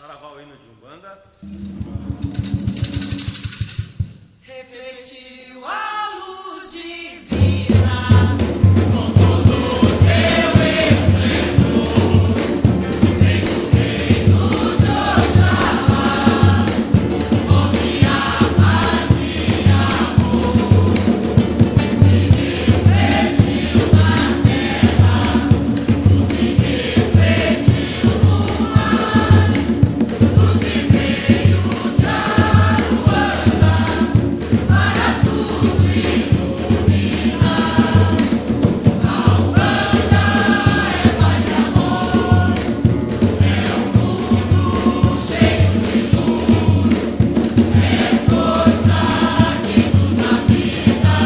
Saravá, o hino de Umbanda. Refletiu a luz divina com todo o seu esplendor. Vem do reino de Oxalá, onde há paz e amor. Se refletiu na terra, luz se refletiu no mar, luz que veio de Aruanda para tudo iluminar. A Umbanda é paz e amor, é um mundo cheio de luz, é força que nos dá vida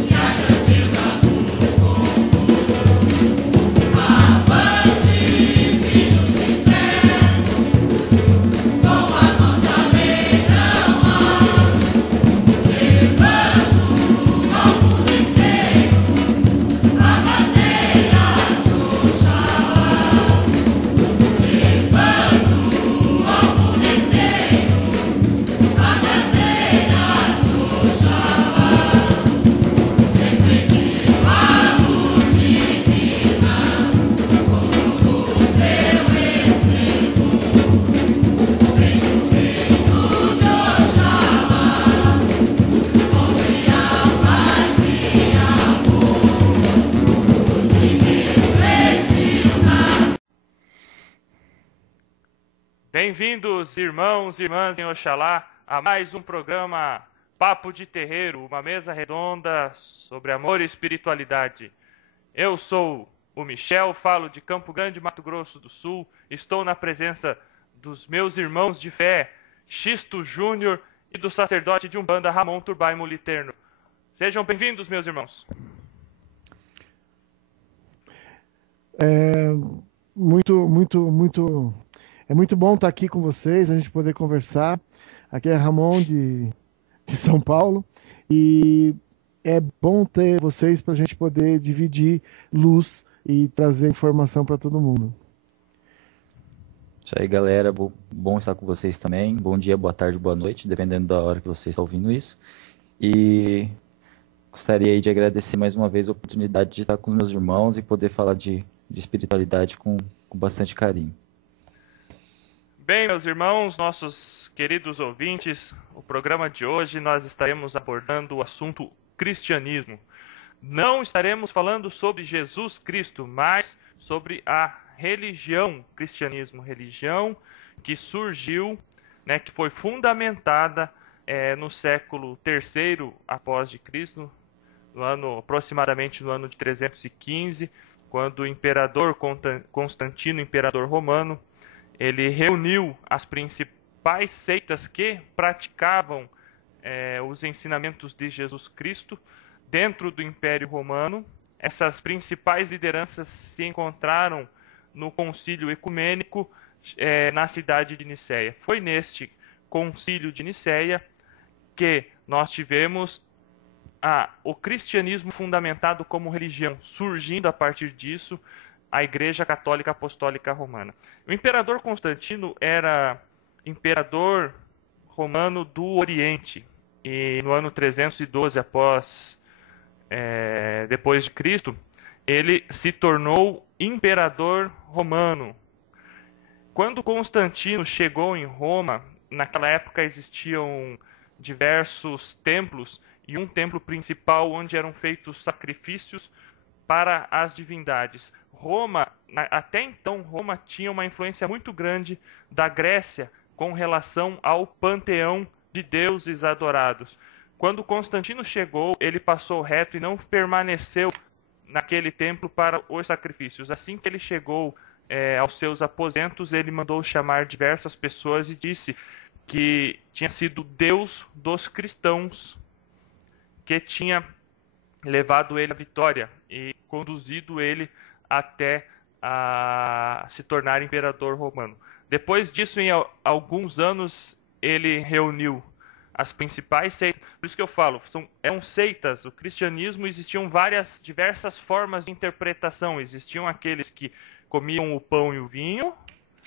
e a grandeza nos conduz. Avante, filhos de fé, com a nossa lei não há, levando ao mundo inteiro a bandeira de Oxalá. Levando ao mundo inteiro a bandeira de Oxalá. Refletiu a luz divina com todo o seu esplendor. Vem do reino de Oxalá, onde há paz e amor. Luz que refletiu na. Bem-vindos, irmãos e irmãs em Oxalá, a mais um programa Papo de Terreiro, uma mesa redonda sobre amor e espiritualidade. Eu sou o Michel, falo de Campo Grande, Mato Grosso do Sul. Estou na presença dos meus irmãos de fé, Xisto Júnior, e do sacerdote de Umbanda, Ramon Turbay Moliterno. Sejam bem-vindos, meus irmãos. É muito bom estar aqui com vocês, a gente poder conversar. Aqui é Ramon de São Paulo e é bom ter vocês para a gente poder dividir luz e trazer informação para todo mundo. Isso aí, galera. Bom estar com vocês também. Bom dia, boa tarde, boa noite, dependendo da hora que você está ouvindo isso. E gostaria aí de agradecer mais uma vez a oportunidade de estar com os meus irmãos e poder falar de espiritualidade com bastante carinho. Bem, meus irmãos, nossos queridos ouvintes, o programa de hoje nós estaremos abordando o assunto cristianismo. Não estaremos falando sobre Jesus Cristo, mas sobre a religião cristianismo, religião que surgiu, né, que foi fundamentada no século III após de Cristo, aproximadamente no ano de 315, quando o imperador Constantino, imperador romano, ele reuniu as principais seitas que praticavam os ensinamentos de Jesus Cristo dentro do Império Romano. Essas principais lideranças se encontraram no concílio ecumênico na cidade de Nicéia. Foi neste concílio de Nicéia que nós tivemos o cristianismo fundamentado como religião, surgindo a partir disso a Igreja Católica Apostólica Romana. O imperador Constantino era imperador romano do Oriente, e no ano 312 depois de Cristo, ele se tornou imperador romano. Quando Constantino chegou em Roma, naquela época existiam diversos templos, e um templo principal onde eram feitos sacrifícios para as divindades. Até então, Roma tinha uma influência muito grande da Grécia com relação ao panteão de deuses adorados. Quando Constantino chegou, ele passou reto e não permaneceu naquele templo para os sacrifícios. Assim que ele chegou aos seus aposentos, ele mandou chamar diversas pessoas e disse que tinha sido Deus dos cristãos que tinha levado ele à vitória e conduzido ele até a se tornar imperador romano. Depois disso, em alguns anos, ele reuniu as principais seitas. Por isso que eu falo, eram seitas. O cristianismo existiam diversas formas de interpretação. Existiam aqueles que comiam o pão e o vinho,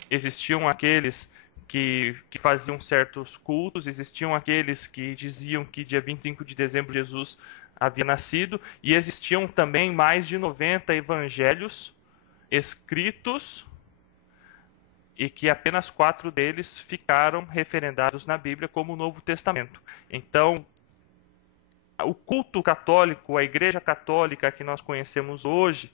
existiam aqueles que faziam certos cultos, existiam aqueles que diziam que dia 25 de dezembro Jesus havia nascido, e existiam também mais de 90 evangelhos escritos, e que apenas 4 deles ficaram referendados na Bíblia como o Novo Testamento. Então, o culto católico, a Igreja Católica que nós conhecemos hoje,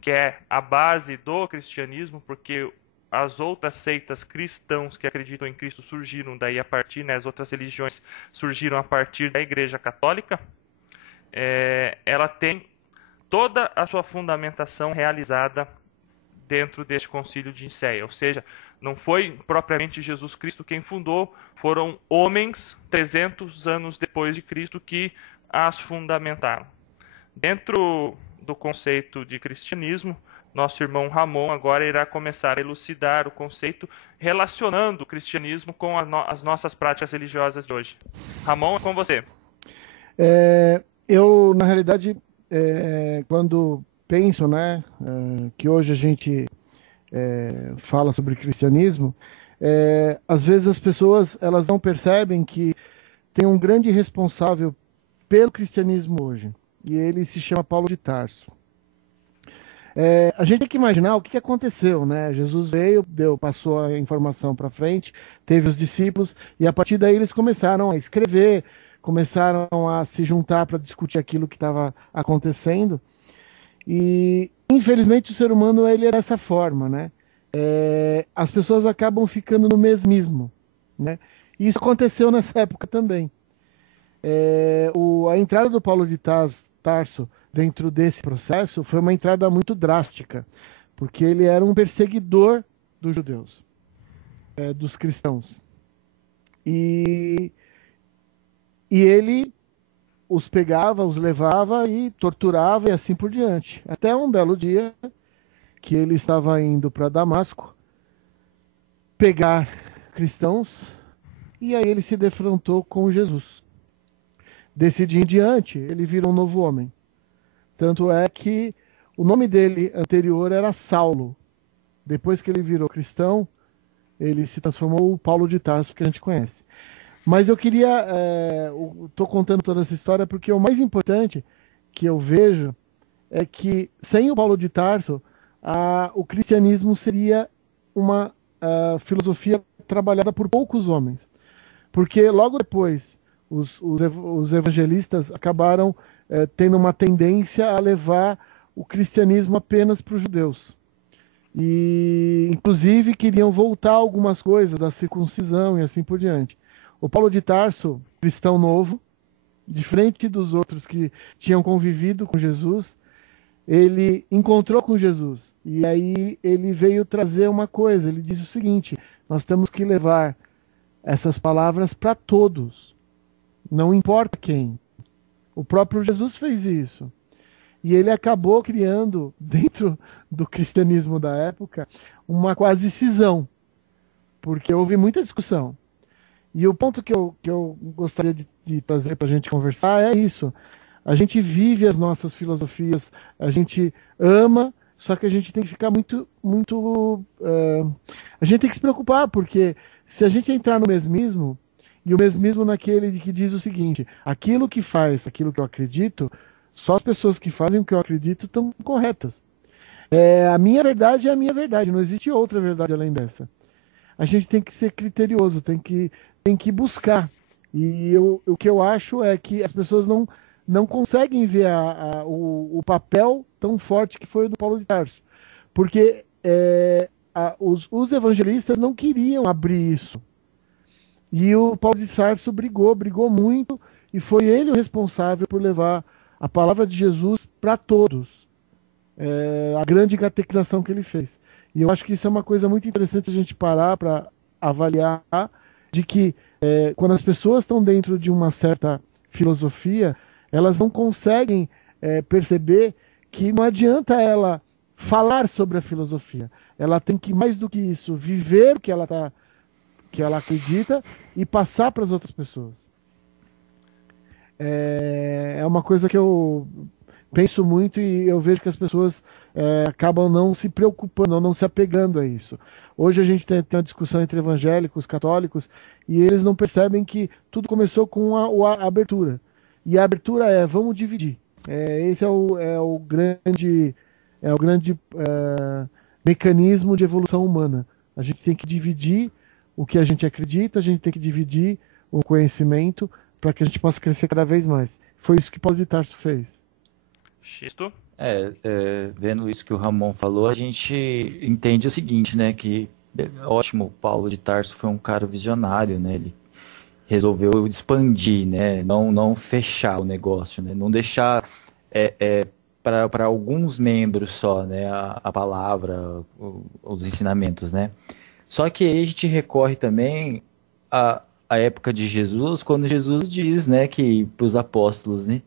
que é a base do cristianismo, porque as outras seitas cristãos que acreditam em Cristo surgiram daí a partir, né, as outras religiões surgiram a partir da Igreja Católica, ela tem toda a sua fundamentação realizada dentro deste concílio de Nicéia, ou seja, não foi propriamente Jesus Cristo quem fundou, foram homens 300 anos depois de Cristo que as fundamentaram. Dentro do conceito de cristianismo, nosso irmão Ramon agora irá começar a elucidar o conceito relacionando o cristianismo com as nossas práticas religiosas de hoje. Ramon, é com você. Eu, na realidade, quando penso, né, que hoje a gente fala sobre cristianismo, às vezes as pessoas elas não percebem que tem um grande responsável pelo cristianismo hoje, e ele se chama Paulo de Tarso. A gente tem que imaginar o que aconteceu, né? Jesus veio, passou a informação para frente, teve os discípulos, e a partir daí eles começaram a escrever, começaram a se juntar para discutir aquilo que estava acontecendo. E, infelizmente, o ser humano ele é dessa forma, né? As pessoas acabam ficando no mesmismo, né? E isso aconteceu nessa época também. A entrada do Paulo de Tarso dentro desse processo foi uma entrada muito drástica, porque ele era um perseguidor dos judeus, dos cristãos. E ele os pegava, os levava e torturava e assim por diante. Até um belo dia que ele estava indo para Damasco pegar cristãos, e aí ele se defrontou com Jesus. Desse dia em diante, ele virou um novo homem. Tanto é que o nome dele anterior era Saulo. Depois que ele virou cristão, ele se transformou o Paulo de Tarso, que a gente conhece. Mas eu queria... estou contando toda essa história porque o mais importante que eu vejo é que, sem o Paulo de Tarso, o cristianismo seria uma filosofia trabalhada por poucos homens. Porque logo depois, os evangelistas acabaram tendo uma tendência a levar o cristianismo apenas para os judeus. E, inclusive, queriam voltar algumas coisas da circuncisão e assim por diante. O Paulo de Tarso, cristão novo, diferente dos outros que tinham convivido com Jesus, ele encontrou com Jesus. E aí ele veio trazer uma coisa. Ele disse o seguinte: nós temos que levar essas palavras para todos. Não importa quem. O próprio Jesus fez isso. E ele acabou criando, dentro do cristianismo da época, uma quase cisão. Porque houve muita discussão. E o ponto que eu gostaria de trazer para a gente conversar é isso. A gente vive as nossas filosofias, a gente ama, só que a gente tem que ficar a gente tem que se preocupar, porque se a gente entrar no mesmismo, e o mesmismo naquele que diz o seguinte: aquilo que faz, aquilo que eu acredito, só as pessoas que fazem o que eu acredito estão corretas. A minha verdade é a minha verdade, não existe outra verdade além dessa. A gente tem que ser criterioso, tem que buscar. E o que eu acho é que as pessoas não conseguem ver o papel tão forte que foi o do Paulo de Tarso. Porque os evangelistas não queriam abrir isso. E o Paulo de Tarso brigou muito, e foi ele o responsável por levar a palavra de Jesus para todos. A grande catequização que ele fez. E eu acho que isso é uma coisa muito interessante a gente parar para avaliar, de que quando as pessoas estão dentro de uma certa filosofia, elas não conseguem perceber que não adianta ela falar sobre a filosofia. Ela tem que, mais do que isso, viver o que ela acredita e passar para as outras pessoas. É uma coisa que eu penso muito e eu vejo que as pessoas acabam não se preocupando, ou não se apegando a isso. Hoje a gente tem uma discussão entre evangélicos, católicos, e eles não percebem que tudo começou com a abertura. E a abertura vamos dividir. Esse é o grande mecanismo de evolução humana. A gente tem que dividir o que a gente acredita, a gente tem que dividir o conhecimento para que a gente possa crescer cada vez mais. Foi isso que Paulo de Tarso fez. Xisto? Vendo isso que o Ramon falou, a gente entende o seguinte, né? Que ótimo, Paulo de Tarso foi um cara visionário, né? Ele resolveu expandir, né? Não fechar o negócio, né? Não deixar para alguns membros só, né? A palavra, os ensinamentos, né? Só que aí a gente recorre também à época de Jesus, quando Jesus diz, né? Que para os apóstolos, né?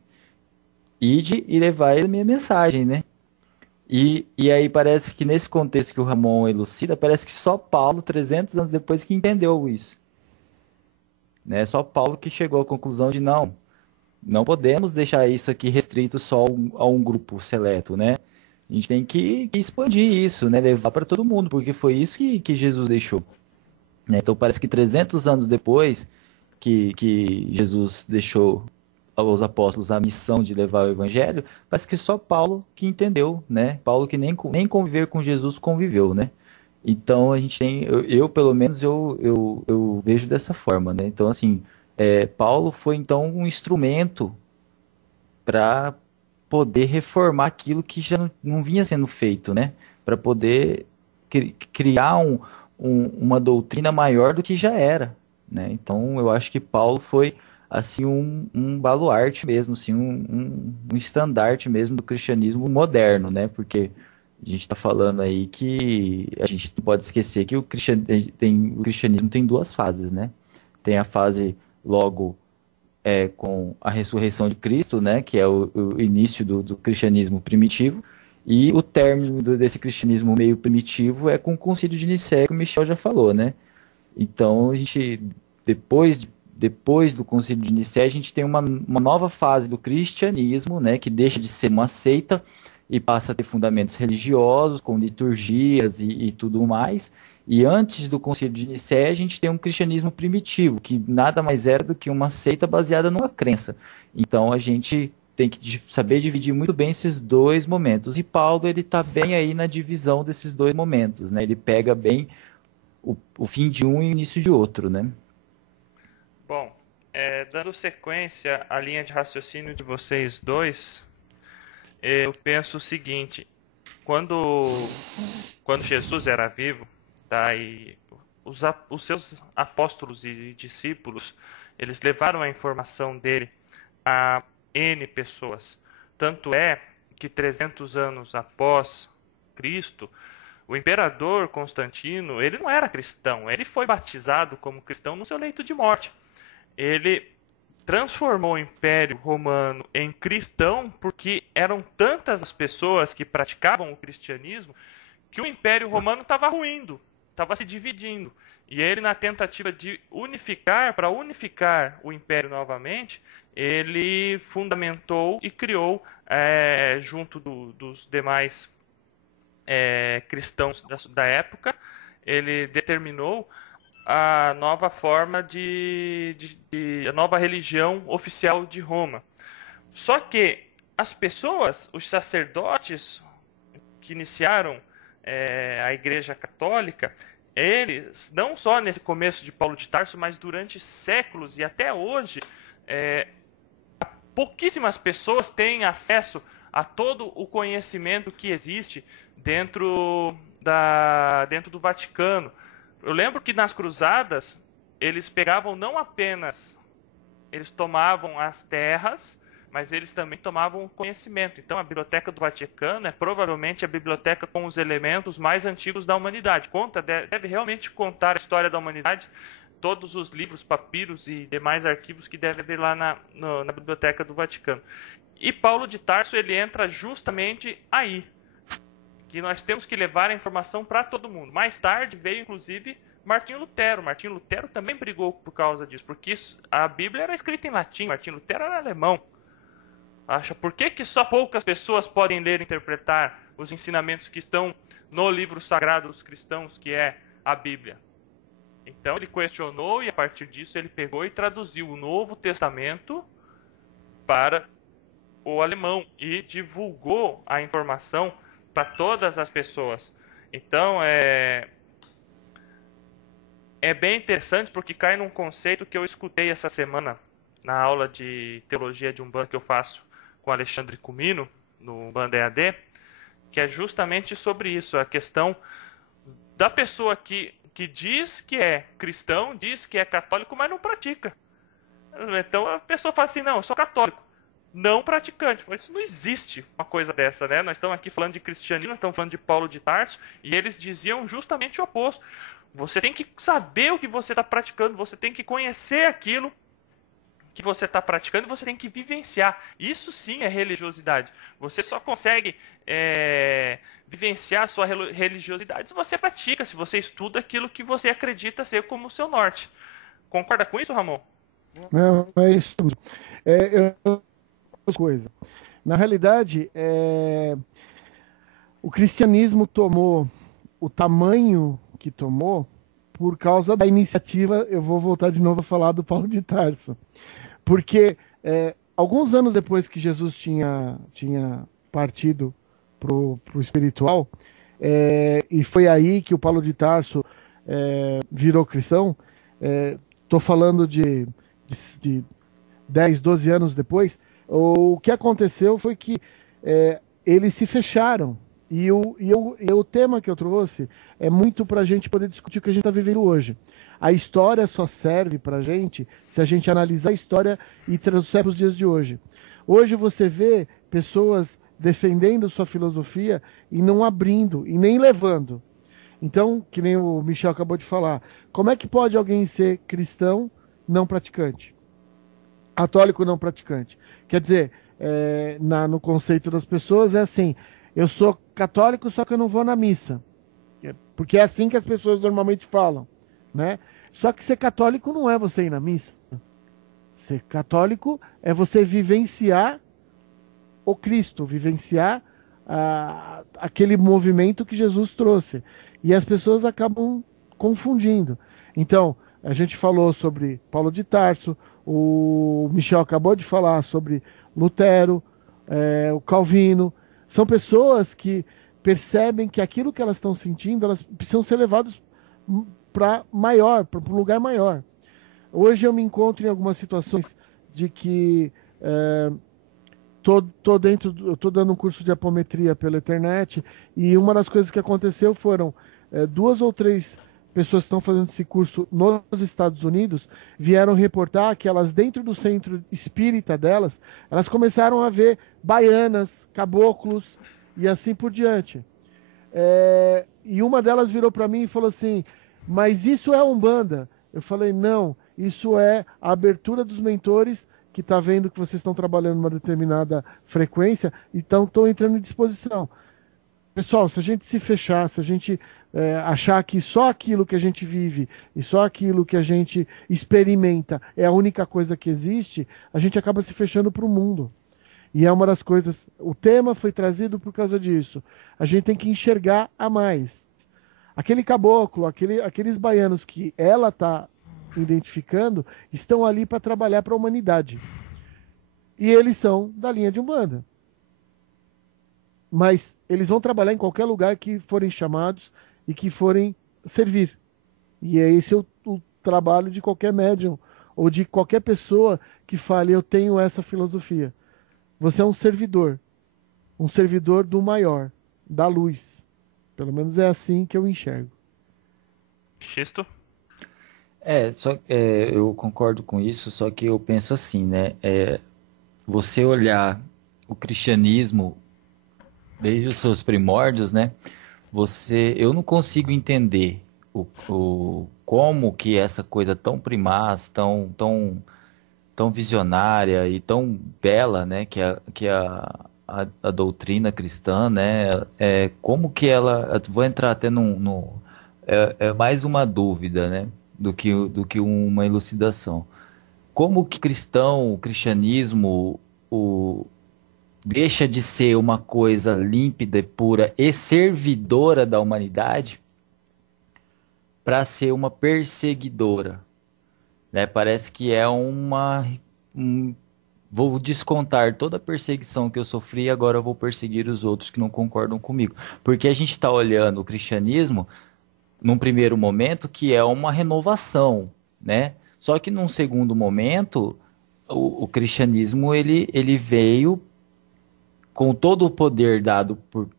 Ide e levai a minha mensagem, né? E aí parece que nesse contexto que o Ramon elucida, parece que só Paulo, 300 anos depois, que entendeu isso. Né? Só Paulo que chegou à conclusão de não podemos deixar isso aqui restrito só a um grupo seleto, né? A gente tem que expandir isso, né? Levar para todo mundo, porque foi isso que Jesus deixou. Né? Então parece que 300 anos depois que Jesus deixou aos apóstolos a missão de levar o evangelho, parece que só Paulo que entendeu, né? Paulo que nem conviver com Jesus conviveu, né? Então a gente tem, eu pelo menos eu vejo dessa forma, né? Então assim, Paulo foi então um instrumento para poder reformar aquilo que já não vinha sendo feito, né? Para poder criar uma doutrina maior do que já era, né? Então eu acho que Paulo foi assim um baluarte mesmo, assim, um estandarte mesmo do cristianismo moderno, né? Porque a gente está falando aí que a gente não pode esquecer que o cristianismo tem duas fases, né? Tem a fase logo com a ressurreição de Cristo, né? Que é o início do cristianismo primitivo, e o término desse cristianismo meio primitivo é com o Concílio de Nicéia, que o Michel já falou, né? Então a gente, depois do Concílio de Nicéia, a gente tem uma nova fase do cristianismo, né, que deixa de ser uma seita e passa a ter fundamentos religiosos, com liturgias e tudo mais. E antes do Concílio de Nicéia, a gente tem um cristianismo primitivo, que nada mais era do que uma seita baseada numa crença. Então a gente tem que saber dividir muito bem esses dois momentos. E Paulo, ele está bem aí na divisão desses dois momentos, né? Ele pega bem o fim de um e o início de outro, né? Bom, dando sequência à linha de raciocínio de vocês dois, eu penso o seguinte: quando Jesus era vivo, tá, e os seus apóstolos e discípulos, eles levaram a informação dele a N pessoas. Tanto é que 300 anos após Cristo, o imperador Constantino, ele não era cristão, ele foi batizado como cristão no seu leito de morte. Ele transformou o Império Romano em cristão porque eram tantas as pessoas que praticavam o cristianismo que o Império Romano estava ruindo, estava se dividindo. E ele, na tentativa de para unificar o Império novamente, ele fundamentou e criou, junto dos demais cristãos da época, ele determinou a nova forma a nova religião oficial de Roma. Só que as pessoas, os sacerdotes que iniciaram a Igreja Católica, eles, não só nesse começo de Paulo de Tarso, mas durante séculos e até hoje, pouquíssimas pessoas têm acesso a todo o conhecimento que existe dentro do Vaticano. Eu lembro que nas cruzadas, eles pegavam não apenas, eles tomavam as terras, mas eles também tomavam o conhecimento. Então a Biblioteca do Vaticano é provavelmente a biblioteca com os elementos mais antigos da humanidade. Deve realmente contar a história da humanidade, todos os livros, papiros e demais arquivos que devem haver lá na Biblioteca do Vaticano. E Paulo de Tarso, ele entra justamente aí, que nós temos que levar a informação para todo mundo. Mais tarde veio, inclusive, Martinho Lutero. Martinho Lutero também brigou por causa disso, porque a Bíblia era escrita em latim, Martinho Lutero era alemão. Acha, por que que só poucas pessoas podem ler e interpretar os ensinamentos que estão no livro sagrado dos cristãos, que é a Bíblia? Então ele questionou e a partir disso ele pegou e traduziu o Novo Testamento para o alemão e divulgou a informação para todas as pessoas. Então é bem interessante porque cai num conceito que eu escutei essa semana na aula de teologia de Umbanda que eu faço com Alexandre Cumino, no Umbanda EAD, que é justamente sobre isso, a questão da pessoa que diz que é cristão, diz que é católico, mas não pratica. Então a pessoa fala assim, não, eu sou católico, não praticante. Mas isso não existe uma coisa dessa, né? Nós estamos aqui falando de cristianismo, nós estamos falando de Paulo de Tarso, e eles diziam justamente o oposto. Você tem que saber o que você está praticando, você tem que conhecer aquilo que você está praticando, você tem que vivenciar. Isso sim é religiosidade. Você só consegue vivenciar a sua religiosidade se você pratica, se você estuda aquilo que você acredita ser como o seu norte. Concorda com isso, Ramon? Não, é isso. Coisa. Na realidade, o cristianismo tomou o tamanho que tomou por causa da iniciativa, eu vou voltar de novo a falar do Paulo de Tarso. Porque alguns anos depois que Jesus tinha partido pro espiritual, e foi aí que o Paulo de Tarso virou cristão, estou falando de 10, 12 anos depois, o que aconteceu foi que eles se fecharam. E o tema que eu trouxe é muito para a gente poder discutir o que a gente está vivendo hoje. A história só serve para a gente se a gente analisar a história e trouxer para os dias de hoje. Hoje você vê pessoas defendendo sua filosofia e não abrindo, e nem levando. Então, que nem o Michel acabou de falar, como é que pode alguém ser cristão não praticante? Católico não praticante? Quer dizer, no conceito das pessoas é assim, eu sou católico, só que eu não vou na missa. Porque é assim que as pessoas normalmente falam, né? Só que ser católico não é você ir na missa. Ser católico é você vivenciar o Cristo, vivenciar aquele movimento que Jesus trouxe. E as pessoas acabam confundindo. Então, a gente falou sobre Paulo de Tarso, o Michel acabou de falar sobre Lutero, o Calvino. São pessoas que percebem que aquilo que elas estão sentindo, elas precisam ser levadas para um lugar maior. Hoje eu me encontro em algumas situações de que eu tô dando um curso de apometria pela internet, e uma das coisas que aconteceu foram 2 ou 3 pessoas que estão fazendo esse curso nos Estados Unidos vieram reportar que elas, dentro do centro espírita delas, elas começaram a ver baianas, caboclos e assim por diante. E uma delas virou para mim e falou assim, mas isso é Umbanda? Eu falei, não, isso é a abertura dos mentores que está vendo que vocês estão trabalhando uma determinada frequência, então estão entrando em disposição. Pessoal, se a gente se fechar, se a gente achar que só aquilo que a gente vive e só aquilo que a gente experimenta é a única coisa que existe, a gente acaba se fechando para o mundo. E é uma das coisas, o tema foi trazido por causa disso. A gente tem que enxergar a mais. Aquele caboclo, aqueles baianos que ela está identificando, estão ali para trabalhar para a humanidade. E eles são da linha de Umbanda. Mas eles vão trabalhar em qualquer lugar que forem chamados e que forem servir. E é esse o trabalho de qualquer médium ou de qualquer pessoa que fale, eu tenho essa filosofia. Você é um servidor do maior, da luz. Pelo menos é assim que eu enxergo. Xisto? Eu concordo com isso, só que eu penso assim, né? Você olhar o cristianismo desde os seus primórdios, né? Eu não consigo entender como que essa coisa tão primaz, tão visionária e tão bela, né? Que a doutrina cristã, né? Como que ela... Vou entrar até é mais uma dúvida, né? Do que uma elucidação. Como que o cristianismo deixa de ser uma coisa límpida, pura e servidora da humanidade para ser uma perseguidora, né? Parece que é vou descontar toda a perseguição que eu sofri, agora eu vou perseguir os outros que não concordam comigo. Porque a gente está olhando o cristianismo num primeiro momento que é uma renovação, né? Só que num segundo momento, o cristianismo ele veio com todo o poder dado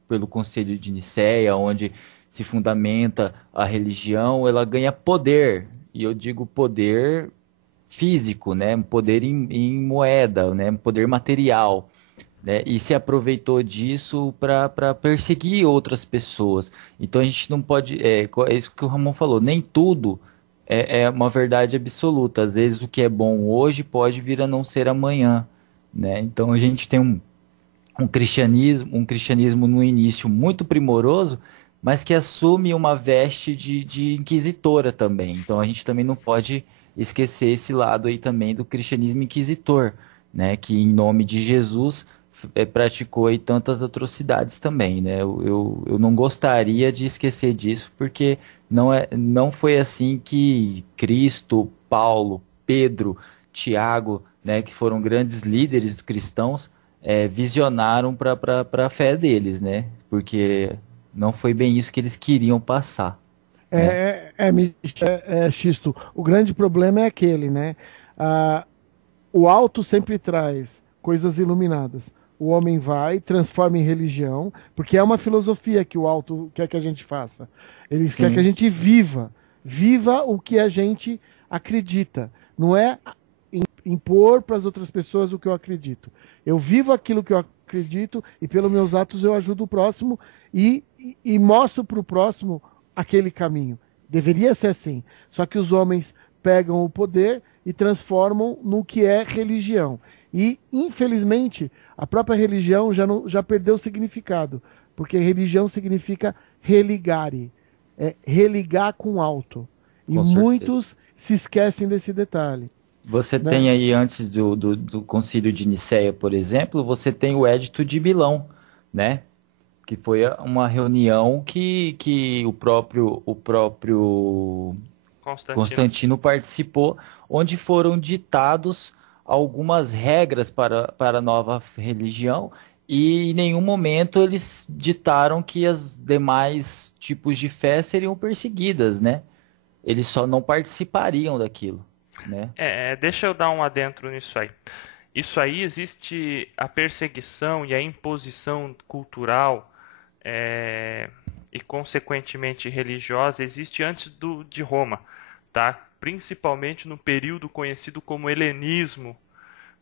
pelo Concílio de Nicéia, onde se fundamenta a religião, ela ganha poder. E eu digo poder físico, né? Poder em moeda, né? Poder material, né? E se aproveitou disso para perseguir outras pessoas. Então a gente não pode. É isso que o Ramon falou, nem tudo é uma verdade absoluta. Às vezes o que é bom hoje pode vir a não ser amanhã, né? Então a gente tem um cristianismo no início muito primoroso, mas que assume uma veste de inquisitora também. Então a gente também não pode esquecer esse lado aí também do cristianismo inquisitor, né? Que em nome de Jesus praticou aí tantas atrocidades também, né? Eu não gostaria de esquecer disso, porque não foi assim que Cristo, Paulo, Pedro, Tiago, né, que foram grandes líderes cristãos, visionaram para a fé deles, né? Porque não foi bem isso que eles queriam passar, né? Xisto, o grande problema é aquele, né? Ah, o alto sempre traz coisas iluminadas. O homem vai, transforma em religião, porque é uma filosofia que o alto quer que a gente faça. Eles querem que a Sim, gente viva o que a gente acredita. Não é impor para as outras pessoas o que eu acredito. Eu vivo aquilo que eu acredito e pelos meus atos eu ajudo o próximo e mostro para o próximo aquele caminho. Deveria ser assim. Só que os homens pegam o poder e transformam no que é religião. E, infelizmente, a própria religião já perdeu o significado. Porque religião significa religare. É religar com o alto. E com certeza. muitos se esquecem desse detalhe, Você né? tem aí, antes do Concílio de Nicéia, por exemplo, você tem o Édito de Milão, né? Que foi uma reunião que o próprio Constantino. Constantino participou, onde foram ditados algumas regras para a nova religião, e em nenhum momento eles ditaram que as demais tipos de fé seriam perseguidas, né? Eles só não participariam daquilo, né? Deixa eu dar um adentro nisso aí. Isso aí existe a perseguição e a imposição cultural e consequentemente religiosa existe antes de Roma, tá? Principalmente no período conhecido como helenismo,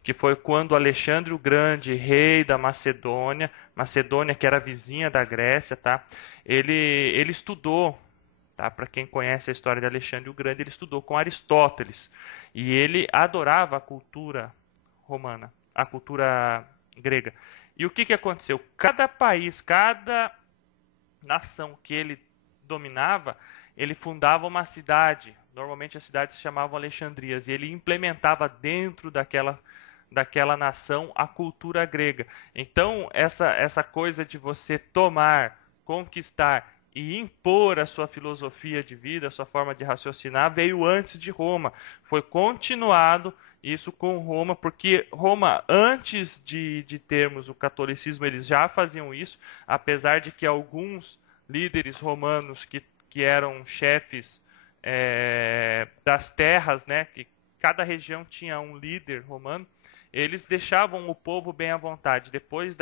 que foi quando Alexandre o Grande, rei da Macedônia, Macedônia que era vizinha da Grécia, tá? Ele estudou, tá? Para quem conhece a história de Alexandre o Grande, ele estudou com Aristóteles e ele adorava a cultura romana, a cultura grega. E o que aconteceu? Cada país, cada nação que ele dominava, ele fundava uma cidade. Normalmente as cidades se chamavam Alexandrias e ele implementava dentro daquela nação a cultura grega. Então, essa coisa de você tomar, conquistar e impor a sua filosofia de vida, a sua forma de raciocinar, veio antes de Roma. Foi continuado isso com Roma, porque Roma, antes de termos o catolicismo, eles já faziam isso, apesar de que alguns líderes romanos que eram chefes das terras, né, que cada região tinha um líder romano, eles deixavam o povo bem à vontade. Depois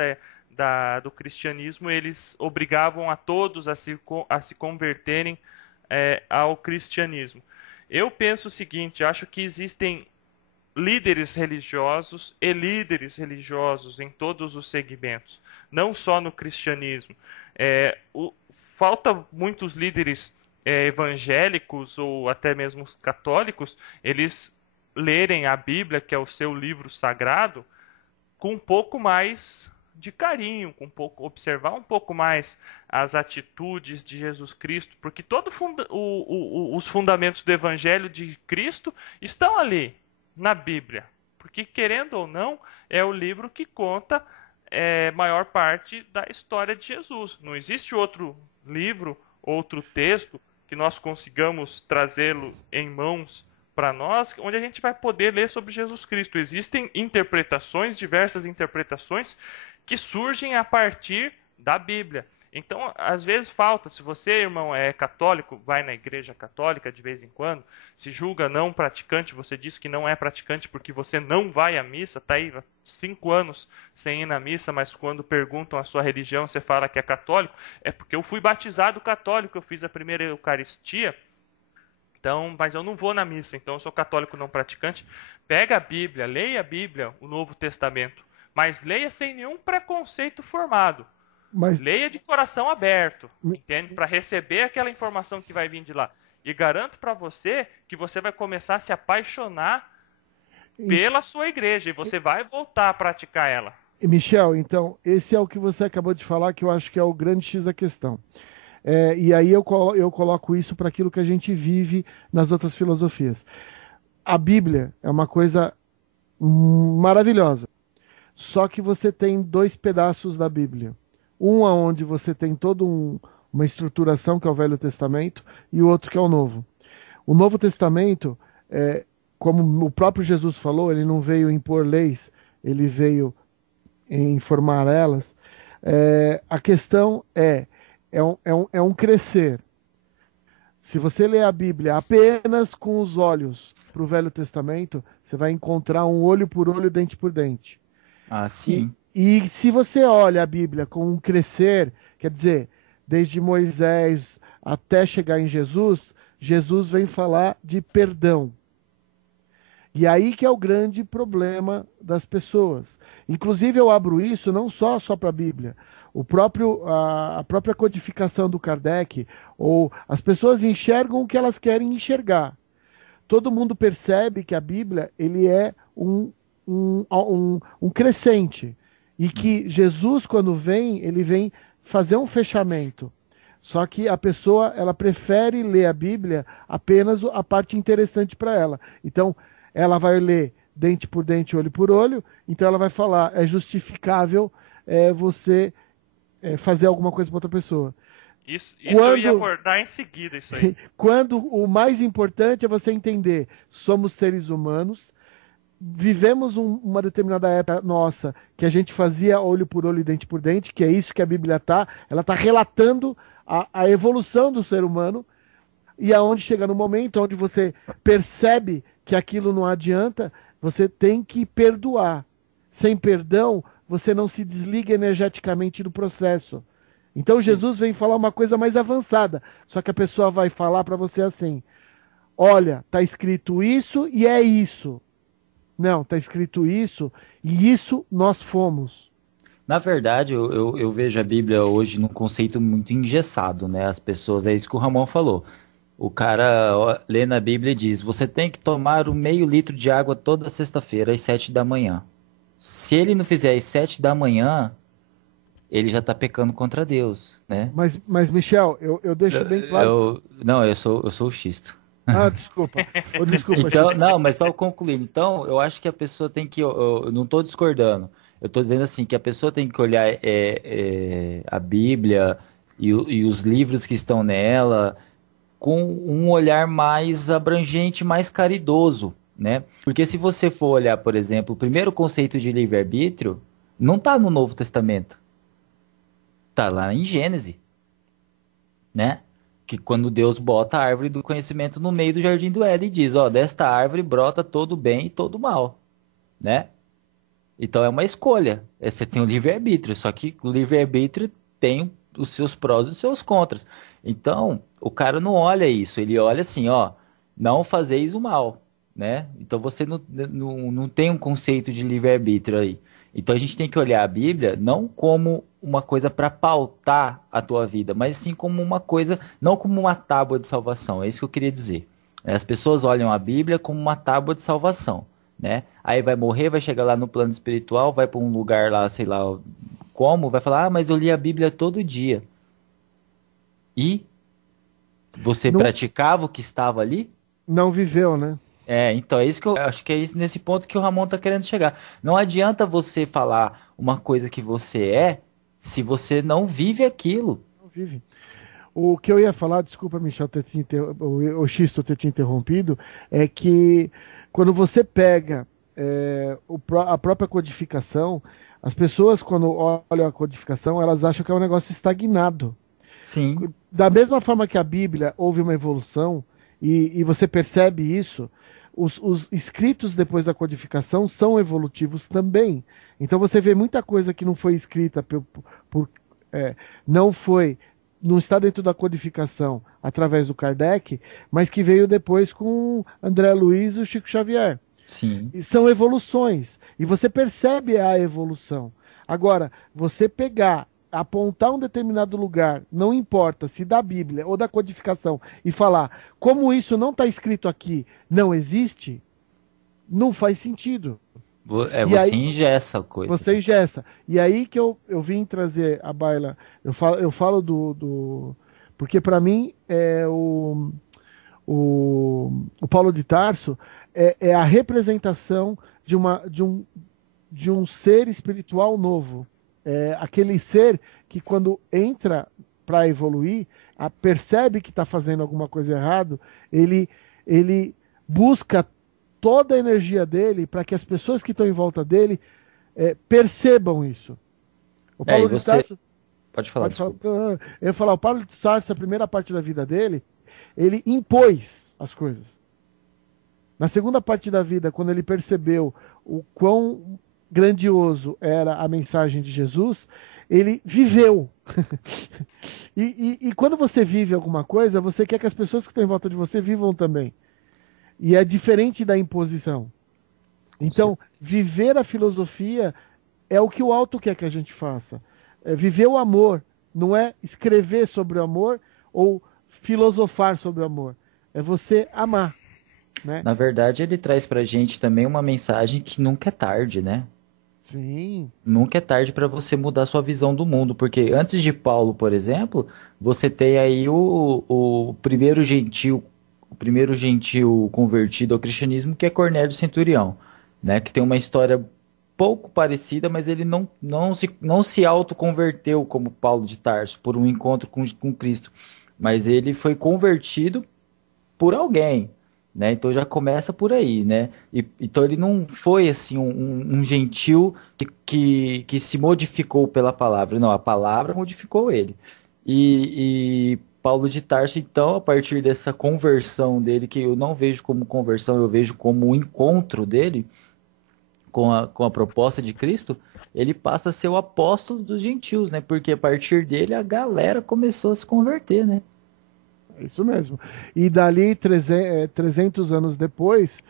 do cristianismo, eles obrigavam a todos a se converterem ao cristianismo. Eu penso o seguinte, acho que existem líderes religiosos e líderes religiosos em todos os segmentos, não só no cristianismo. Falta muitos líderes evangélicos ou até mesmo católicos, eles lerem a Bíblia, que é o seu livro sagrado, com um pouco mais de carinho, observar um pouco mais as atitudes de Jesus Cristo, porque os fundamentos do Evangelho de Cristo estão ali na Bíblia, porque querendo ou não é o livro que conta maior parte da história de Jesus. Não existe outro livro, outro texto que nós consigamos trazê-lo em mãos para nós, onde a gente vai poder ler sobre Jesus Cristo. Existem interpretações, diversas interpretações, que surgem a partir da Bíblia. Então, às vezes falta. Se você, irmão, é católico, vai na igreja católica de vez em quando, se julga não praticante, você diz que não é praticante porque você não vai à missa, está aí 5 anos sem ir na missa, mas quando perguntam a sua religião, você fala que é católico, é porque eu fui batizado católico, eu fiz a primeira Eucaristia, então, mas eu não vou na missa, então eu sou católico não praticante. Pega a Bíblia, leia a Bíblia, o Novo Testamento, mas leia sem nenhum preconceito formado. Mas Leia de coração aberto, entende? Para receber aquela informação que vai vir de lá. E garanto para você que você vai começar a se apaixonar pela sua igreja e você vai voltar a praticar ela. E, Michel, então, esse é o que você acabou de falar, que eu acho que é o grande X da questão. E aí eu coloco isso para aquilo que a gente vive nas outras filosofias. A Bíblia é uma coisa maravilhosa. Só que você tem 2 pedaços da Bíblia. Um onde você tem toda uma estruturação, que é o Velho Testamento, e o outro que é o Novo. O Novo Testamento, como o próprio Jesus falou, ele não veio impor leis, ele veio informar elas. A questão é um crescer. Se você ler a Bíblia apenas com os olhos para o Velho Testamento, você vai encontrar um olho por olho, dente por dente. Ah, sim. E se você olha a Bíblia com um crescer, quer dizer, desde Moisés até chegar em Jesus, Jesus vem falar de perdão. E aí que é o grande problema das pessoas. Inclusive eu abro isso não só para a Bíblia. A própria codificação do Kardec, ou as pessoas enxergam o que elas querem enxergar. Todo mundo percebe que a Bíblia ele é um crescente. E que Jesus, quando vem, ele vem fazer um fechamento. Só que a pessoa, ela prefere ler a Bíblia apenas a parte interessante para ela. Então, ela vai ler dente por dente, olho por olho. Então, ela vai falar, é justificável você fazer alguma coisa para outra pessoa. Isso eu ia abordar em seguida, isso aí. Quando o mais importante é você entender, somos seres humanos, vivemos uma determinada época nossa que a gente fazia olho por olho e dente por dente, que é isso que a Bíblia ela está relatando a evolução do ser humano, e aonde chega no momento onde você percebe que aquilo não adianta, você tem que perdoar. Sem perdão, você não se desliga energeticamente do processo. Então Jesus vem falar uma coisa mais avançada, só que a pessoa vai falar para você assim, olha, está escrito isso e é isso. Não, está escrito isso, e isso nós fomos. Na verdade, eu vejo a Bíblia hoje num conceito muito engessado, né? As pessoas, é isso que o Ramon falou. O cara lê na Bíblia e diz, você tem que tomar 0,5 litro de água toda sexta-feira, às 7 da manhã. Se ele não fizer às 7 da manhã, ele já está pecando contra Deus, né? Mas Michel, eu deixo bem claro... eu sou o xisto. Ah, desculpa. Desculpa. Então, não, mas só concluindo. Então, eu acho que a pessoa tem que... Eu não estou discordando. Eu estou dizendo assim, que a pessoa tem que olhar a Bíblia e os livros que estão nela com um olhar mais abrangente, mais caridoso, né? Porque se você for olhar, por exemplo, o primeiro conceito de livre-arbítrio não está no Novo Testamento. Está lá em Gênesis, né? Que quando Deus bota a árvore do conhecimento no meio do jardim do Éden e diz, desta árvore brota todo bem e todo mal, né? Então é uma escolha. Você tem o livre-arbítrio, só que o livre-arbítrio tem os seus prós e os seus contras. Então, o cara não olha isso, ele olha assim, não fazeis o mal, né? Então você não tem um conceito de livre-arbítrio aí. Então a gente tem que olhar a Bíblia não como uma coisa para pautar a tua vida, mas sim como uma coisa, não como uma tábua de salvação. É isso que eu queria dizer. As pessoas olham a Bíblia como uma tábua de salvação, né? Aí vai morrer, vai chegar lá no plano espiritual, vai para um lugar lá, sei lá como, vai falar, mas eu li a Bíblia todo dia. E você praticava o que estava ali? Não viveu, né? Então é isso que eu acho que é nesse ponto que o Ramon está querendo chegar. Não adianta você falar uma coisa que você é se você não vive aquilo. Não vive. O que eu ia falar, desculpa, Michel, o Xisto ter te interrompido, é que quando você pega a própria codificação, as pessoas, quando olham a codificação, elas acham que é um negócio estagnado. Sim, Da mesma forma que a Bíblia houve uma evolução, e você percebe isso, os escritos depois da codificação são evolutivos também. Então você vê muita coisa que não foi escrita por- é, não foi, não está dentro da codificação através do Kardec, mas que veio depois com André Luiz e o Chico Xavier. sim. E são evoluções. E você percebe a evolução. Agora, você pegar, apontar um determinado lugar, não importa se da Bíblia ou da codificação, e falar como isso não está escrito aqui, não existe, não faz sentido. E Você aí ingessa a coisa. você ingessa. E aí que eu vim trazer a baila. Eu falo porque para mim o Paulo de Tarso é a representação de um ser espiritual novo. É aquele ser que quando entra para evoluir, percebe que está fazendo alguma coisa errado, ele busca toda a energia dele para que as pessoas que estão em volta dele percebam isso. O E Paulo de você. Tarso, Pode falar, pode falar, desculpa. eu ia falar, o Paulo de Tarso, a primeira parte da vida dele, ele impôs as coisas. Na segunda parte da vida, quando ele percebeu o quão grandioso era a mensagem de Jesus, ele viveu. E quando você vive alguma coisa, você quer que as pessoas que estão em volta de você vivam também. E é diferente da imposição. Então, viver a filosofia é o que o alto quer que a gente faça. É viver o amor, não é escrever sobre o amor ou filosofar sobre o amor. É você amar, né? Na verdade, ele traz pra gente também uma mensagem que nunca é tarde, né? Sim, Nunca é tarde para você mudar sua visão do mundo, porque antes de Paulo, por exemplo, você tem aí o primeiro gentil convertido ao cristianismo, que é Cornélio Centurião, né? Que tem uma história pouco parecida, mas ele não se autoconverteu como Paulo de Tarso por um encontro com Cristo, mas ele foi convertido por alguém, né? Então já começa por aí, né? Então ele não foi assim um gentil que se modificou pela palavra, não, a palavra modificou ele. E Paulo de Tarso, então, a partir dessa conversão dele, que eu não vejo como conversão, eu vejo como um encontro dele com a proposta de Cristo, ele passa a ser o apóstolo dos gentios, né? Porque a partir dele a galera começou a se converter, né? é isso mesmo. E dali, 300 anos depois,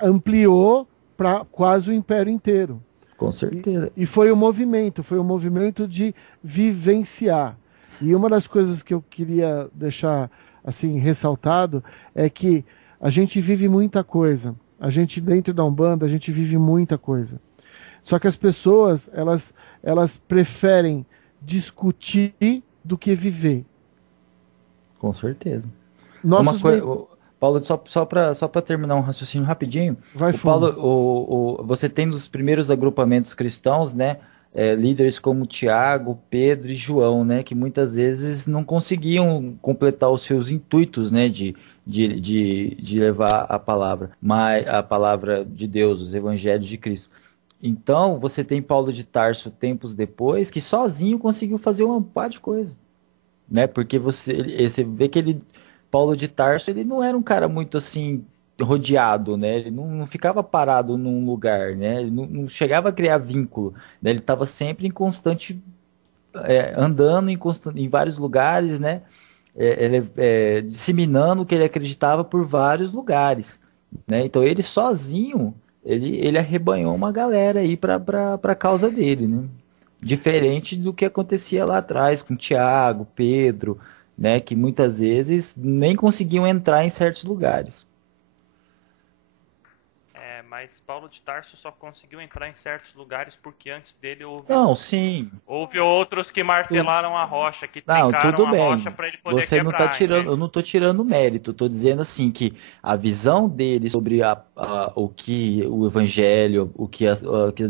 ampliou para quase o império inteiro. Com E, certeza. e foi um movimento de vivenciar. E uma das coisas que eu queria deixar assim ressaltado é que a gente vive muita coisa. A gente dentro da Umbanda, a gente vive muita coisa. Só que as pessoas, elas preferem discutir do que viver. Com certeza. Uma Nossos coisa, men- Paulo, só para terminar um raciocínio rapidinho, Vai o Paulo, fundo. você tem nos primeiros agrupamentos cristãos, né, líderes como Tiago, Pedro e João, né, que muitas vezes não conseguiam completar os seus intuitos, né, de levar a palavra, mas a palavra de Deus, os evangelhos de Cristo. Então, você tem Paulo de Tarso tempos depois, que sozinho conseguiu fazer uma par de coisa, né? Porque você vê que Paulo de Tarso, ele não era um cara muito assim rodeado, né? Ele não ficava parado num lugar, né? Ele não chegava a criar vínculo, né? Ele estava sempre em constante andando em vários lugares, né? Disseminando o que ele acreditava por vários lugares, né? Então ele sozinho, ele arrebanhou uma galera aí para causa dele, né? Diferente do que acontecia lá atrás com Tiago, Pedro, né? Que muitas vezes nem conseguiam entrar em certos lugares. mas Paulo de Tarso só conseguiu entrar em certos lugares porque antes dele Não, sim. houve outros que martelaram a rocha, que Não, trincaram tudo a rocha bem. para ele poder Você não tá quebrar, tirando, eu entende? não tô tirando mérito. Tô dizendo assim que a visão dele sobre o que o evangelho, o que as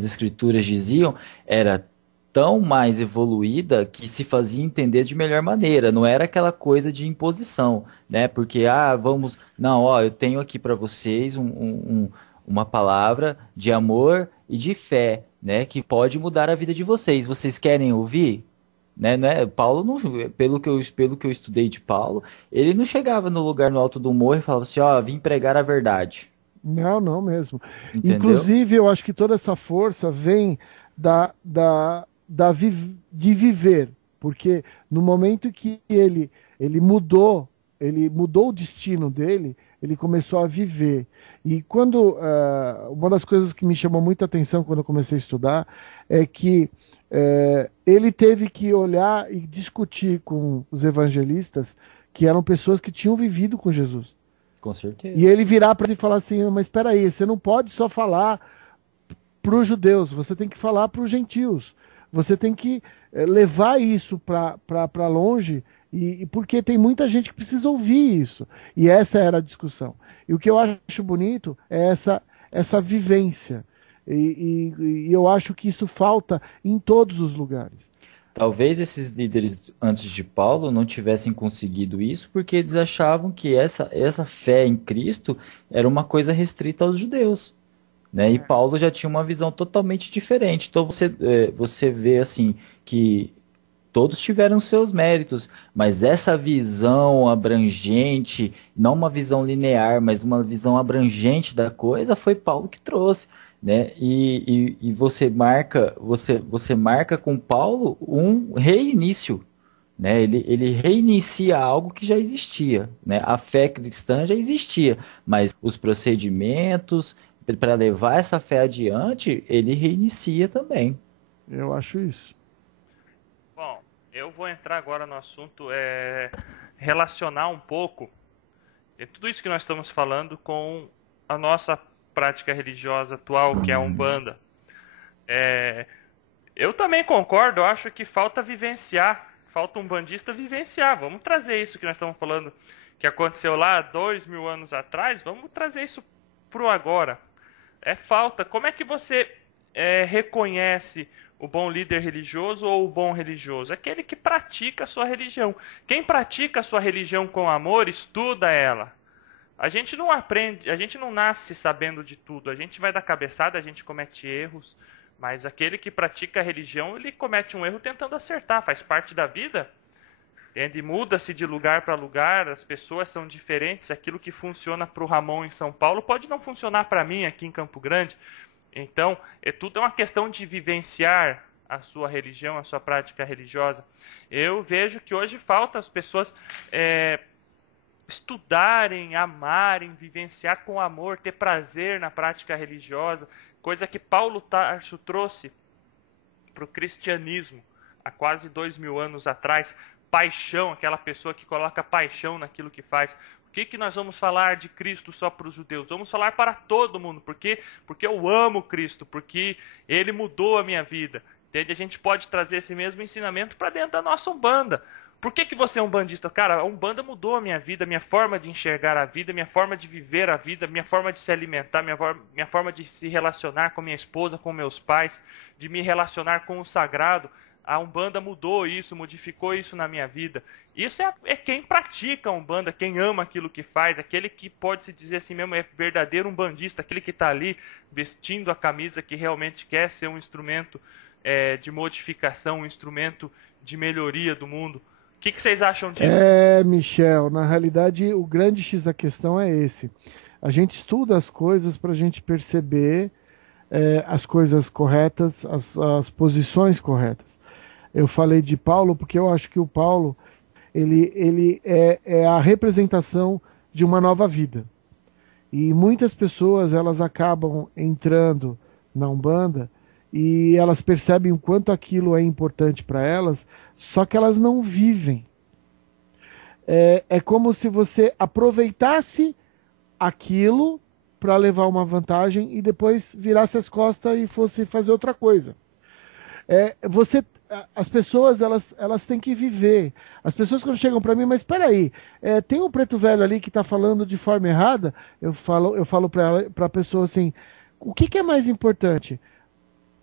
escrituras diziam, era tão mais evoluída que se fazia entender de melhor maneira. Não era aquela coisa de imposição, né? Porque, vamos, não, ó, eu tenho aqui para vocês uma palavra de amor e de fé, né? Que pode mudar a vida de vocês. Vocês querem ouvir? Né? Paulo não, pelo que eu estudei de Paulo, ele não chegava no lugar no alto do morro e falava assim, ó, vim pregar a verdade, Não, não mesmo. entendeu? Inclusive, eu acho que toda essa força vem de viver, porque no momento que ele mudou o destino dele, ele começou a viver. E uma das coisas que me chamou muita atenção quando eu comecei a estudar é que ele teve que olhar e discutir com os evangelistas, que eram pessoas que tinham vivido com Jesus. Com E certeza. ele virar para ele e falar assim, mas espera aí, você não pode só falar para os judeus, você tem que falar para os gentios. Você tem que levar isso para longe, e porque tem muita gente que precisa ouvir isso. E essa era a discussão. E o que eu acho bonito é essa vivência. E eu acho que isso falta em todos os lugares. Talvez esses líderes antes de Paulo não tivessem conseguido isso porque eles achavam que essa fé em Cristo era uma coisa restrita aos judeus, né? E Paulo já tinha uma visão totalmente diferente. Então você vê assim que todos tiveram seus méritos, mas essa visão abrangente, não uma visão linear, mas uma visão abrangente da coisa, foi Paulo que trouxe, né? E você marca com Paulo um reinício, né? Ele reinicia algo que já existia, né? A fé cristã já existia, mas os procedimentos para levar essa fé adiante, ele reinicia também. Eu acho isso. Bom, eu vou entrar agora no assunto, relacionar um pouco tudo isso que nós estamos falando com a nossa prática religiosa atual, que é a Umbanda. Eu também concordo, eu acho que falta vivenciar, falta um bandista vivenciar. Vamos trazer isso que nós estamos falando, que aconteceu lá 2000 anos atrás, vamos trazer isso pro agora. Falta. Como é que você reconhece o bom líder religioso ou o bom religioso? Aquele que pratica a sua religião. Quem pratica a sua religião com amor, estuda ela. A gente não aprende, a gente não nasce sabendo de tudo. A gente vai dar cabeçada, a gente comete erros. Mas aquele que pratica a religião, ele comete um erro tentando acertar. Faz parte da vida. Entende? Muda-se de lugar para lugar, as pessoas são diferentes. Aquilo que funciona para o Ramon em São Paulo pode não funcionar para mim aqui em Campo Grande. Então, tudo é uma questão de vivenciar a sua religião, a sua prática religiosa. Eu vejo que hoje falta as pessoas estudarem, amarem, vivenciar com amor, ter prazer na prática religiosa, coisa que Paulo Tarso trouxe para o cristianismo há quase 2000 anos atrás. Paixão, aquela pessoa que coloca paixão naquilo que faz. Por que nós vamos falar de Cristo só para os judeus? Vamos falar para todo mundo. Por quê? Porque eu amo Cristo, porque Ele mudou a minha vida. Entende? A gente pode trazer esse mesmo ensinamento para dentro da nossa Umbanda. Por que você é um bandista? Cara, a Umbanda mudou a minha vida, minha forma de enxergar a vida, minha forma de viver a vida, minha forma de se alimentar, minha forma de se relacionar com minha esposa, com meus pais, de me relacionar com o sagrado. A Umbanda mudou isso, modificou isso na minha vida. Isso é quem pratica a Umbanda, quem ama aquilo que faz, aquele que pode se dizer assim mesmo, é verdadeiro umbandista, aquele que está ali vestindo a camisa que realmente quer ser um instrumento de modificação, um instrumento de melhoria do mundo. O que vocês acham disso? Michel, na realidade o grande X da questão é esse. A gente estuda as coisas para a gente perceber as coisas corretas, as posições corretas. Eu falei de Paulo porque eu acho que o Paulo ele é a representação de uma nova vida. E muitas pessoas elas acabam entrando na Umbanda e elas percebem o quanto aquilo é importante para elas, só que elas não vivem. É como se você aproveitasse aquilo para levar uma vantagem e depois virasse as costas e fosse fazer outra coisa. As pessoas elas têm que viver. As pessoas quando chegam para mim, mas espera aí, tem um preto velho ali que está falando de forma errada. Eu falo para a pessoa assim, o que é mais importante?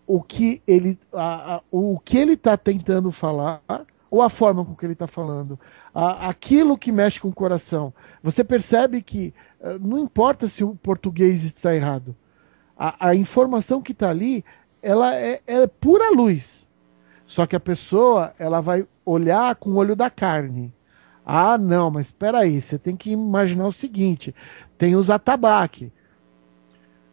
O que ele está tentando falar ou a forma com que ele está falando? Aquilo que mexe com o coração. Você percebe que não importa se o português está errado. A informação que está ali, ela é pura luz. Só que a pessoa, ela vai olhar com o olho da carne. Ah, não, mas espera aí, você tem que imaginar o seguinte, tem os atabaque.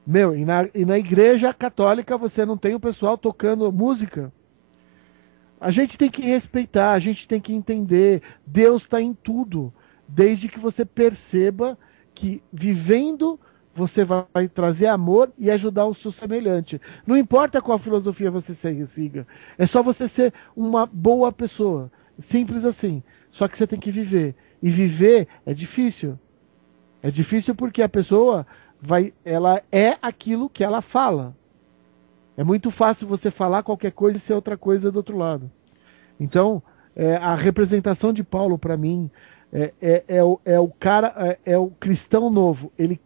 Meu, e na igreja católica você não tem o pessoal tocando música. A gente tem que respeitar, a gente tem que entender, Deus está em tudo, desde que você perceba que vivendo você vai trazer amor e ajudar o seu semelhante. Não importa qual filosofia você siga. É só você ser uma boa pessoa. Simples assim. Só que você tem que viver. E viver é difícil. É difícil porque a pessoa ela é aquilo que ela fala. É muito fácil você falar qualquer coisa e ser outra coisa do outro lado. Então, a representação de Paulo para mim é o cristão novo. Ele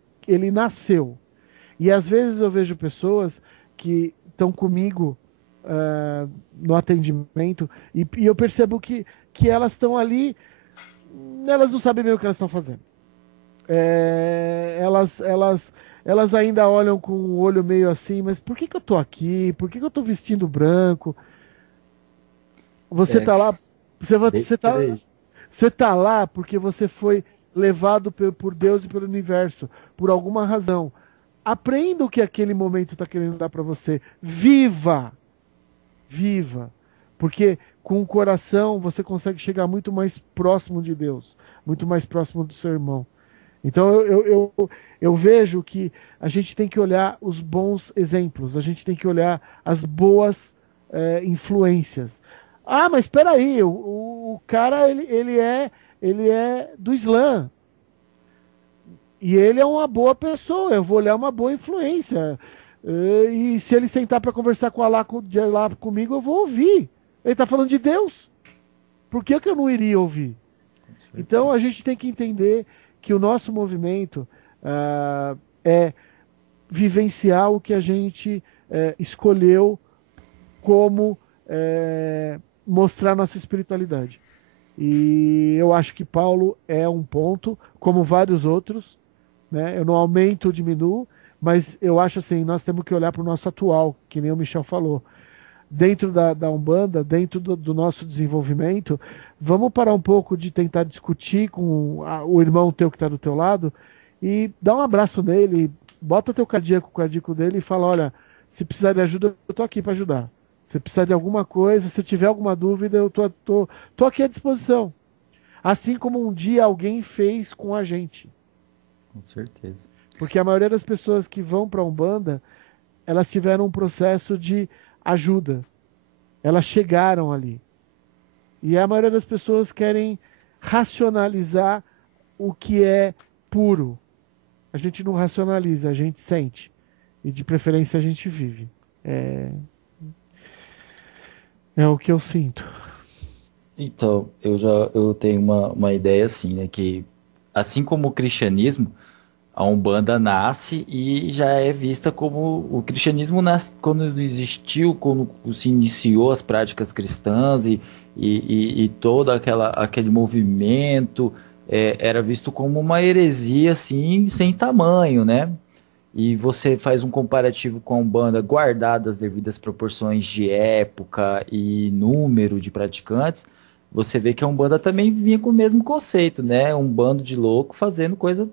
nasceu. E às vezes eu vejo pessoas que estão comigo no atendimento e eu percebo que elas estão ali, elas não sabem bem o que elas estão fazendo. Elas ainda olham com o olho meio assim, mas por que eu estou aqui? Por que eu estou vestindo branco? Você está lá, você tá lá porque você foi levado por Deus e pelo universo, por alguma razão. Aprenda o que aquele momento está querendo dar para você. Viva! Viva! Porque com o coração você consegue chegar muito mais próximo de Deus, muito mais próximo do seu irmão. Então eu vejo que a gente tem que olhar os bons exemplos, a gente tem que olhar as boas influências. Ah, mas espera aí, o cara ele é do Islã. E ele é uma boa pessoa, eu vou olhar uma boa influência. E se ele sentar para conversar com Allah comigo, eu vou ouvir. Ele está falando de Deus. Por que eu não iria ouvir? Então a gente tem que entender que o nosso movimento é vivenciar o que a gente escolheu como mostrar nossa espiritualidade. E eu acho que Paulo é um ponto, como vários outros, né? Eu não aumento ou diminuo, mas eu acho assim, nós temos que olhar para o nosso atual, que nem o Michel falou. Dentro da Umbanda, dentro do nosso desenvolvimento, vamos parar um pouco de tentar discutir com o irmão teu que está do teu lado e dá um abraço nele, bota teu cardíaco, o cardíaco dele e fala, olha, se precisar de ajuda, eu estou aqui para ajudar. Se precisar de alguma coisa, se tiver alguma dúvida, eu tô aqui à disposição. Assim como um dia alguém fez com a gente. Com certeza. Porque a maioria das pessoas que vão para a Umbanda, elas tiveram um processo de ajuda. Elas chegaram ali. E a maioria das pessoas querem racionalizar o que é puro. A gente não racionaliza, a gente sente. E de preferência a gente vive. É o que eu sinto. Então, eu tenho uma ideia assim, né, que assim como o cristianismo, a Umbanda nasce e já é vista como o cristianismo nasce quando existiu, quando se iniciou as práticas cristãs e todo aquele movimento era visto como uma heresia assim, sem tamanho, né? E você faz um comparativo com a Umbanda guardada as devidas proporções de época e número de praticantes, você vê que a Umbanda também vinha com o mesmo conceito, né? Um bando de louco fazendo coisa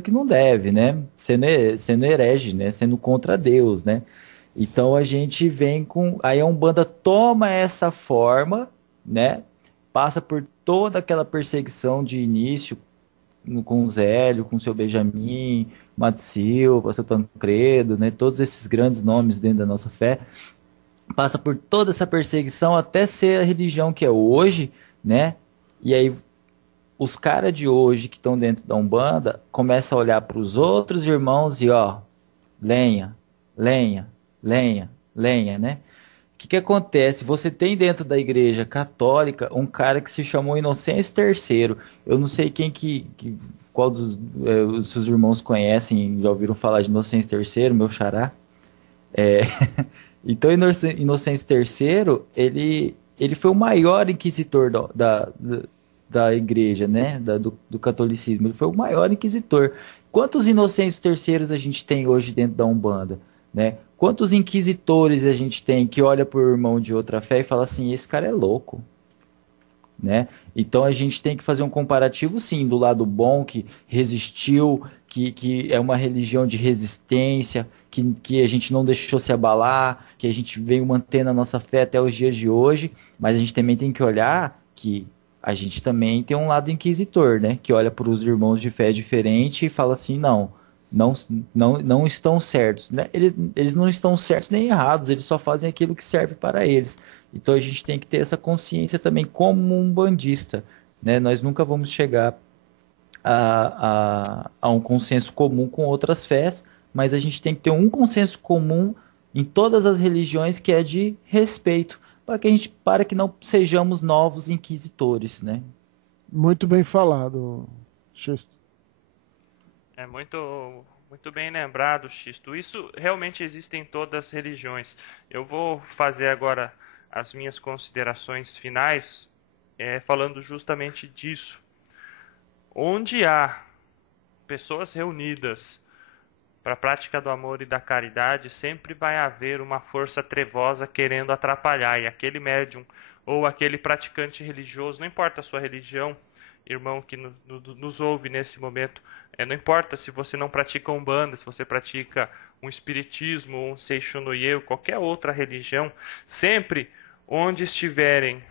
que não deve, né? Sendo herege, né? Sendo contra Deus, né? Então a gente vem com... Aí a Umbanda toma essa forma, né? Passa por toda aquela perseguição de início com o Zélio, com o seu Benjamin, Mato Silva, seu Tancredo, né? Todos esses grandes nomes dentro da nossa fé. Passa por toda essa perseguição até ser a religião que é hoje, né? E aí os caras de hoje que estão dentro da Umbanda começam a olhar para os outros irmãos e ó, lenha, lenha, lenha, lenha, né? O que acontece? Você tem dentro da igreja católica um cara que se chamou Inocêncio III. Eu não sei qual os seus irmãos conhecem, já ouviram falar de Inocêncio III, meu xará. Então, Inocêncio III, ele foi o maior inquisitor da igreja, né? Do catolicismo. Ele foi o maior inquisitor. Quantos Inocêncios terceiros a gente tem hoje dentro da Umbanda, né? Quantos inquisitores a gente tem que olha para o irmão de outra fé e fala assim, esse cara é louco, né? Então a gente tem que fazer um comparativo, sim, do lado bom, que resistiu, que é uma religião de resistência, que a gente não deixou se abalar, que a gente veio mantendo a nossa fé até os dias de hoje, mas a gente também tem que olhar que a gente também tem um lado inquisitor, né? Que olha para os irmãos de fé diferente e fala assim, não, não estão certos, né? Eles não estão certos nem errados, eles só fazem aquilo que serve para eles. Então a gente tem que ter essa consciência também como um bandista, né? Nós nunca vamos chegar a um consenso comum com outras fés, mas a gente tem que ter um consenso comum em todas as religiões que é de respeito, para que não sejamos novos inquisitores, né? Muito bem falado, Xisto. É muito bem lembrado, Xisto. Isso realmente existe em todas as religiões. Eu vou fazer agora as minhas considerações finais, falando justamente disso. Onde há pessoas reunidas para a prática do amor e da caridade, sempre vai haver uma força trevosa querendo atrapalhar. E aquele médium ou aquele praticante religioso, não importa a sua religião, irmão que nos ouve nesse momento, não importa se você não pratica Umbanda, se você pratica um espiritismo, um Seixonoye, qualquer outra religião, sempre onde estiverem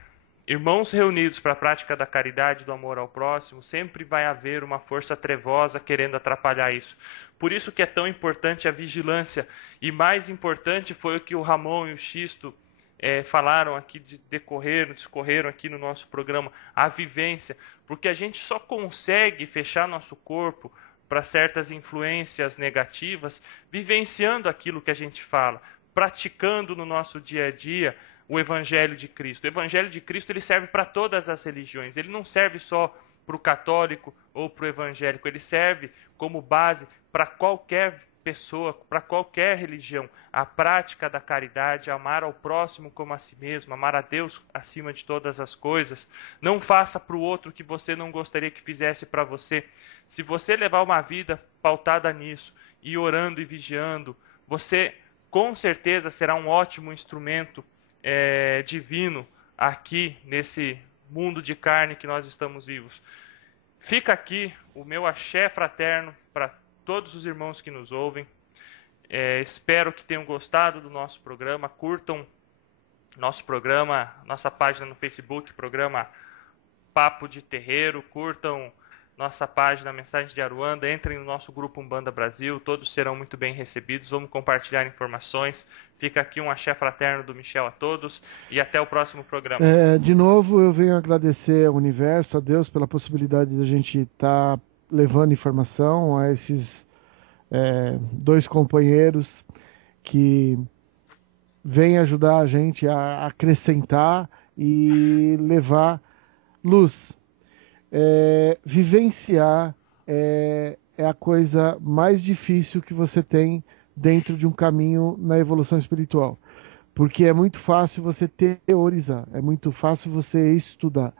irmãos reunidos para a prática da caridade, do amor ao próximo, sempre vai haver uma força trevosa querendo atrapalhar isso. Por isso que é tão importante a vigilância, e mais importante foi o que o Ramon e o Xisto falaram aqui, discorreram aqui no nosso programa, a vivência, porque a gente só consegue fechar nosso corpo para certas influências negativas, vivenciando aquilo que a gente fala, praticando no nosso dia a dia o Evangelho de Cristo. O Evangelho de Cristo ele serve para todas as religiões, ele não serve só para o católico ou para o evangélico, ele serve como base para qualquer pessoa, para qualquer religião. A prática da caridade, amar ao próximo como a si mesmo, amar a Deus acima de todas as coisas. Não faça para o outro o que você não gostaria que fizesse para você. Se você levar uma vida pautada nisso, e orando e vigiando, você com certeza será um ótimo instrumento divino aqui nesse mundo de carne que nós estamos vivos. Fica aqui o meu axé fraterno para todos os irmãos que nos ouvem. Espero que tenham gostado do nosso programa. Curtam nosso programa, nossa página no Facebook, programa Papo de Terreiro. Curtam nossa página Mensagem de Aruanda. Entrem no nosso grupo Umbanda Brasil. Todos serão muito bem recebidos. Vamos compartilhar informações. Fica aqui um axé fraterno do Michel a todos. E até o próximo programa. De novo, eu venho agradecer ao universo, a Deus, pela possibilidade de a gente estar levando informação a esses dois companheiros que vêm ajudar a gente a acrescentar e levar luz. Vivenciar é a coisa mais difícil que você tem dentro de um caminho na evolução espiritual. Porque é muito fácil você teorizar, é muito fácil você estudar.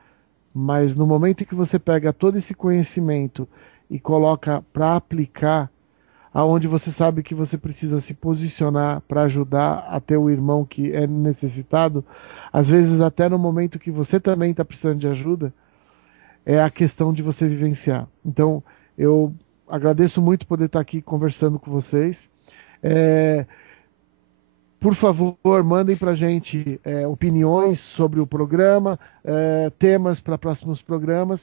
Mas no momento em que você pega todo esse conhecimento e coloca para aplicar, aonde você sabe que você precisa se posicionar para ajudar até o irmão que é necessitado, às vezes até no momento que você também está precisando de ajuda, é a questão de você vivenciar. Então, eu agradeço muito poder estar aqui conversando com vocês. Por favor, mandem para a gente opiniões sobre o programa, temas para próximos programas.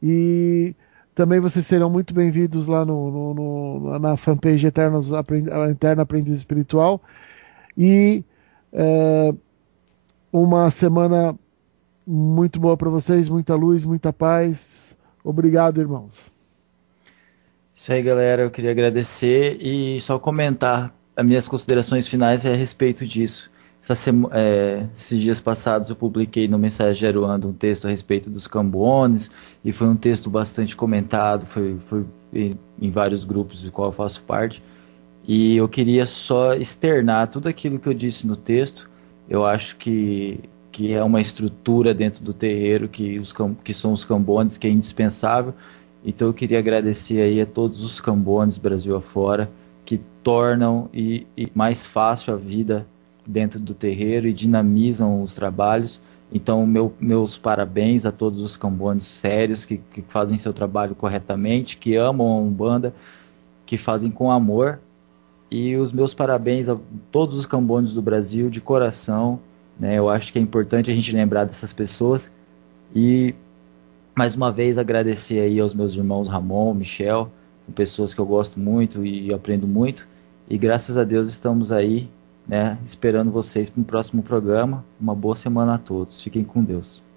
E também vocês serão muito bem-vindos lá na fanpage Eterna Aprendiz Espiritual. E uma semana muito boa para vocês, muita luz, muita paz. Obrigado, irmãos. Isso aí, galera. Eu queria agradecer e só comentar as minhas considerações finais a respeito disso. Esses dias passados eu publiquei no Mensageiro Ando um texto a respeito dos Cambones e foi um texto bastante comentado, foi em vários grupos do qual eu faço parte. E eu queria só externar tudo aquilo que eu disse no texto. Eu acho que é uma estrutura dentro do terreiro que são os Cambones, que é indispensável. Então eu queria agradecer aí a todos os Cambones Brasil afora que tornam e mais fácil a vida dentro do terreiro e dinamizam os trabalhos. Então meus parabéns a todos os Cambones sérios que fazem seu trabalho corretamente, que amam a Umbanda, que fazem com amor. E os meus parabéns a todos os Cambones do Brasil de coração, né? Eu acho que é importante a gente lembrar dessas pessoas e mais uma vez agradecer aí aos meus irmãos Ramon, Michel, pessoas que eu gosto muito e aprendo muito. E graças a Deus estamos aí, né, esperando vocês para o próximo programa. Uma boa semana a todos. Fiquem com Deus.